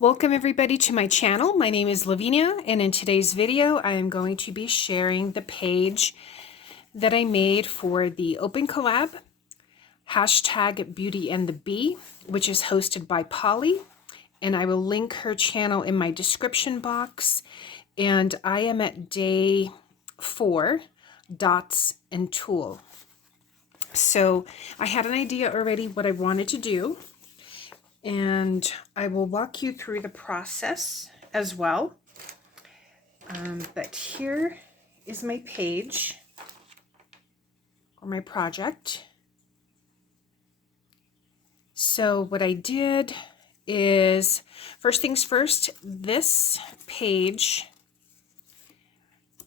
Welcome everybody to my channel. My name is Lavinia, and in today's video I am going to be sharing the page that I made for the open collab hashtag Beauty and the Bee, which is hosted by Polly, and I will link her channel in my description box. And I am at day 4, dots and tulle. So I had an idea already what I wanted to do, and I will walk you through the process as well. But here is my page or my project. So what I did is, first things first, this page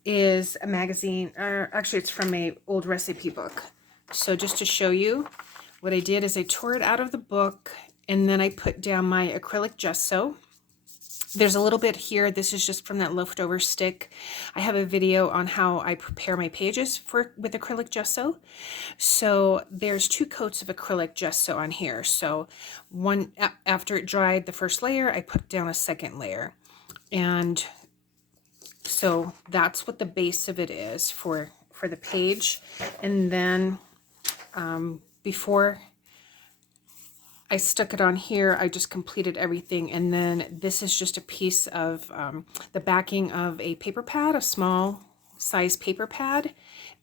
is a magazine, or actually it's from an old recipe book. So just to show you, what I did is I tore it out of the book, and then I put down my acrylic gesso. There's a little bit here. This is just from that leftover stick. I have a video on how I prepare my pages with acrylic gesso. So there's 2 coats of acrylic gesso on here. So one, after it dried the first layer, I put down a second layer. And so that's what the base of it is for the page. And then before I stuck it on here, I just completed everything, and then this is just a piece of the backing of a paper pad, a small size paper pad,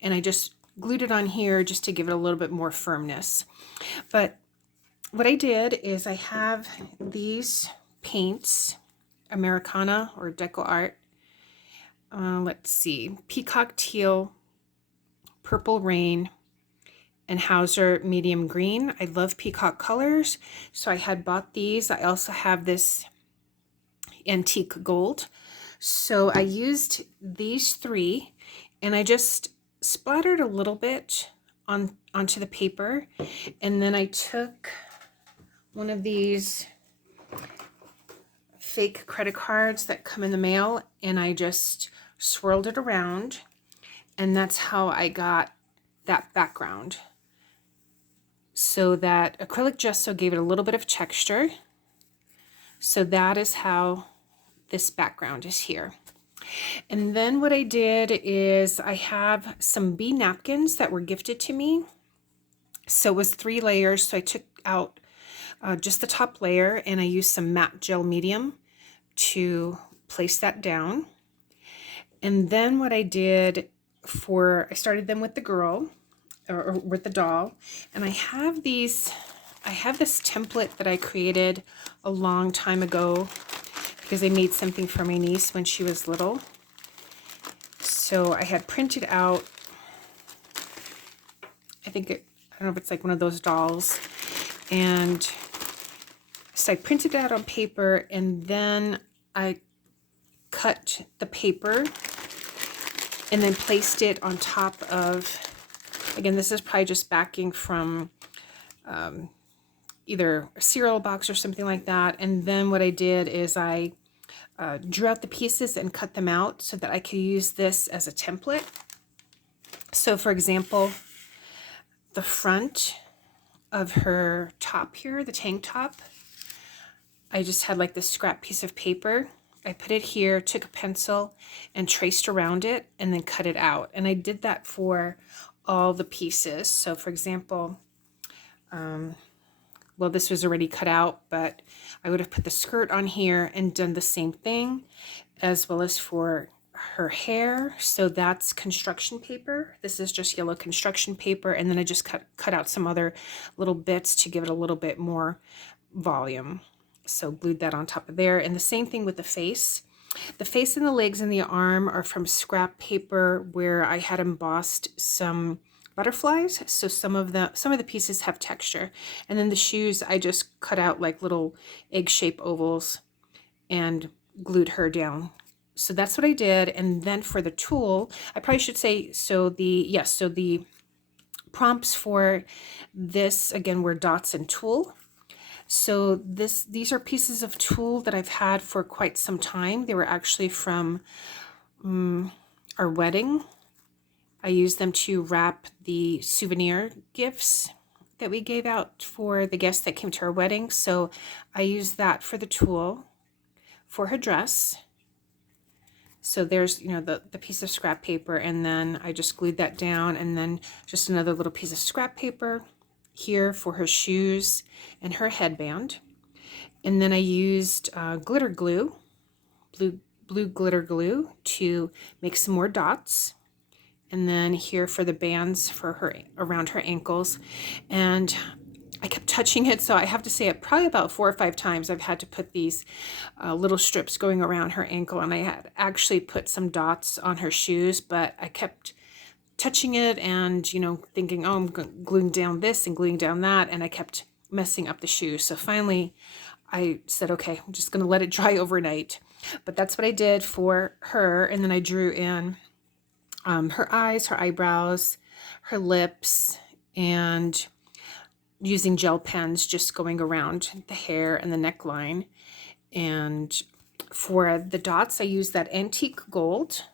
and I just glued it on here just to give it a little bit more firmness. But what I did is I have these paints, Americana or Deco Art, let's see, Peacock Teal, Purple Rain, and Hauser medium green. I love peacock colors, so I had bought these. I also have this antique gold. So I used these 3, and I just splattered a little bit onto the paper, and then I took one of these fake credit cards that come in the mail, and I just swirled it around, and that's how I got that background. So that acrylic gesso gave it a little bit of texture. So that is how this background is here. And then what I did is I have some bee napkins that were gifted to me. So it was 3 layers. So I took out just the top layer, and I used some matte gel medium to place that down. And then what I did I started them with the girl, or with the doll, and I have this template that I created a long time ago because I made something for my niece when she was little. So I had printed out, I don't know if it's like one of those dolls, and so I printed it out on paper, and then I cut the paper and then placed it on top of, again, this is probably just backing from either a cereal box or something like that. And then what I did is I drew out the pieces and cut them out so that I could use this as a template. So for example, the front of her top here, the tank top, I just had like this scrap piece of paper. I put it here, took a pencil and traced around it, and then cut it out. And I did that for all the pieces. So for example, well, this was already cut out, but I would have put the skirt on here and done the same thing, as well as for her hair. So that's construction paper. This is just yellow construction paper, and then I just cut out some other little bits to give it a little bit more volume. So glued that on top of there. And the same thing with the face. The face and the legs and the arm are from scrap paper where I had embossed some butterflies. So some of the pieces have texture. And then the shoes, I just cut out like little egg-shaped ovals and glued her down. So that's what I did. And then for the tulle, I probably should say, so the prompts for this again were dots and tulle. So these are pieces of tulle that I've had for quite some time. They were actually from our wedding. I used them to wrap the souvenir gifts that we gave out for the guests that came to our wedding. So I used that for the tulle. for her dress. So there's, you know, the piece of scrap paper, and then I just glued that down, and then just another little piece of scrap paper here for her shoes and her headband. And then I used glitter glue, blue glitter glue, to make some more dots. And then here for the bands for her around her ankles. And I kept touching it, so I have to say it probably about 4 or 5 times I've had to put these little strips going around her ankle, and I had actually put some dots on her shoes, but I kept touching it and, you know, thinking, oh, I'm gluing down this and gluing down that, and I kept messing up the shoes. So finally I said, okay, I'm just gonna let it dry overnight. But that's what I did for her, and then I drew in her eyes, her eyebrows, her lips, and using gel pens, just going around the hair and the neckline. And for the dots, I used that antique gold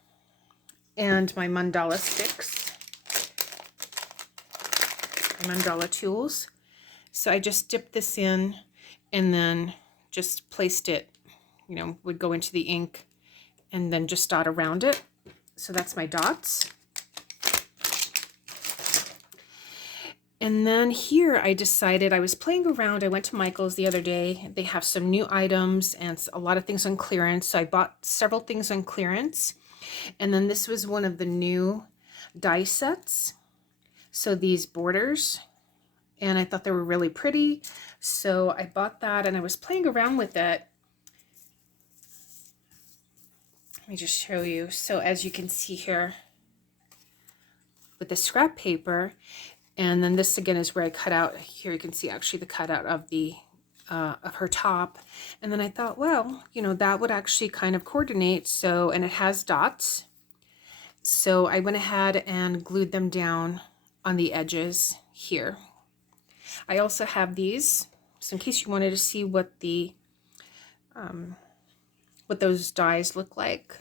and my mandala sticks, my mandala tools. So I just dipped this in and then just placed it, you know, would go into the ink and then just dot around it. So that's my dots. And then here I decided, I was playing around. I went to Michael's the other day. They have some new items and a lot of things on clearance. So I bought several things on clearance. And then this was one of the new die sets. So these borders, and I thought they were really pretty. So I bought that and I was playing around with it. Let me just show you. So as you can see here with the scrap paper, and then this again is where I cut out, here you can see actually the cutout of the of her top. And then I thought, well, you know, that would actually kind of coordinate. So, and it has dots. So I went ahead and glued them down on the edges here. I also have these, so in case you wanted to see what the what those dies look like.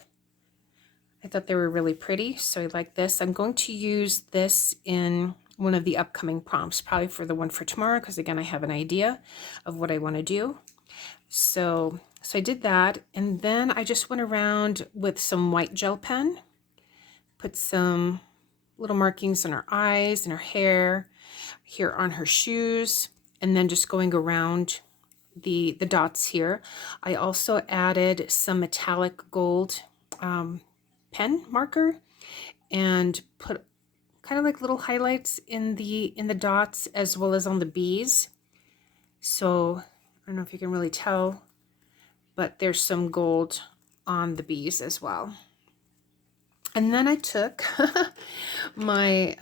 I thought they were really pretty, so I like this. I'm going to use this in one of the upcoming prompts, probably for the one for tomorrow, because again, I have an idea of what I want to do. So I did that, and then I just went around with some white gel pen, put some little markings on her eyes and her hair, here on her shoes, and then just going around the dots here. I also added some metallic gold pen marker and put kind of like little highlights in the dots as well as on the bees. So I don't know if you can really tell, but there's some gold on the bees as well. And then I took my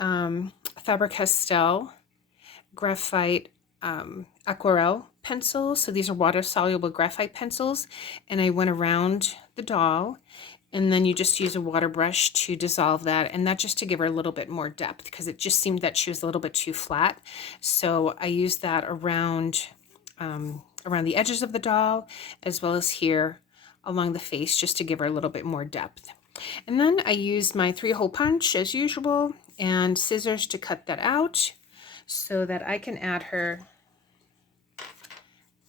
Faber-Castell graphite aquarelle pencils. So these are water-soluble graphite pencils, and I went around the doll, and then you just use a water brush to dissolve that, and that just to give her a little bit more depth, because it just seemed that she was a little bit too flat. So I used that around around the edges of the doll, as well as here along the face, just to give her a little bit more depth. And then I used my 3-hole punch as usual and scissors to cut that out so that I can add her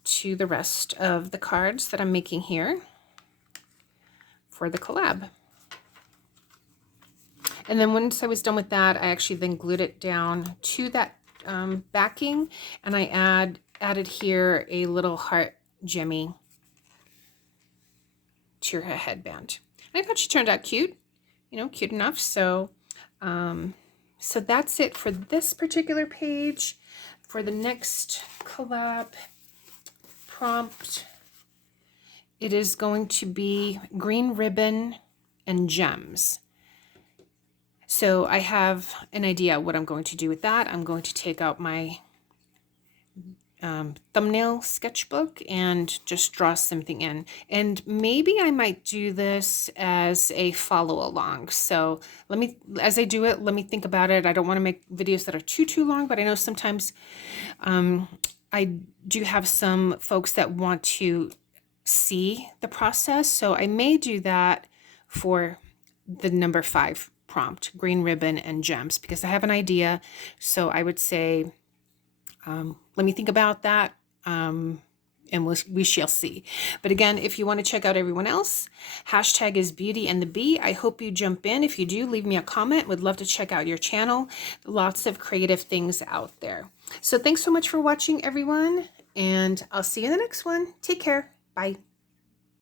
to the rest of the cards that I'm making here for the collab. And then once I was done with that, I actually then glued it down to that backing, and I added here a little heart jemmy to her headband. And I thought she turned out cute, you know, cute enough. So so that's it for this particular page. For the next collab prompt, it is going to be green ribbon and gems. So I have an idea what I'm going to do with that. I'm going to take out my thumbnail sketchbook and just draw something in. And maybe I might do this as a follow along. So let me, as I do it, let me think about it. I don't want to make videos that are too long, but I know sometimes I do have some folks that want to see the process. So I may do that for the number 5 prompt, green ribbon and gems, because I have an idea. So I would say, let me think about that. And and we shall see. But again, if you want to check out everyone else, hashtag is Beauty and the Bee. I hope you jump in. If you do, leave me a comment. Would love to check out your channel. Lots of creative things out there. So thanks so much for watching, everyone, and I'll see you in the next one. Take care. Bye.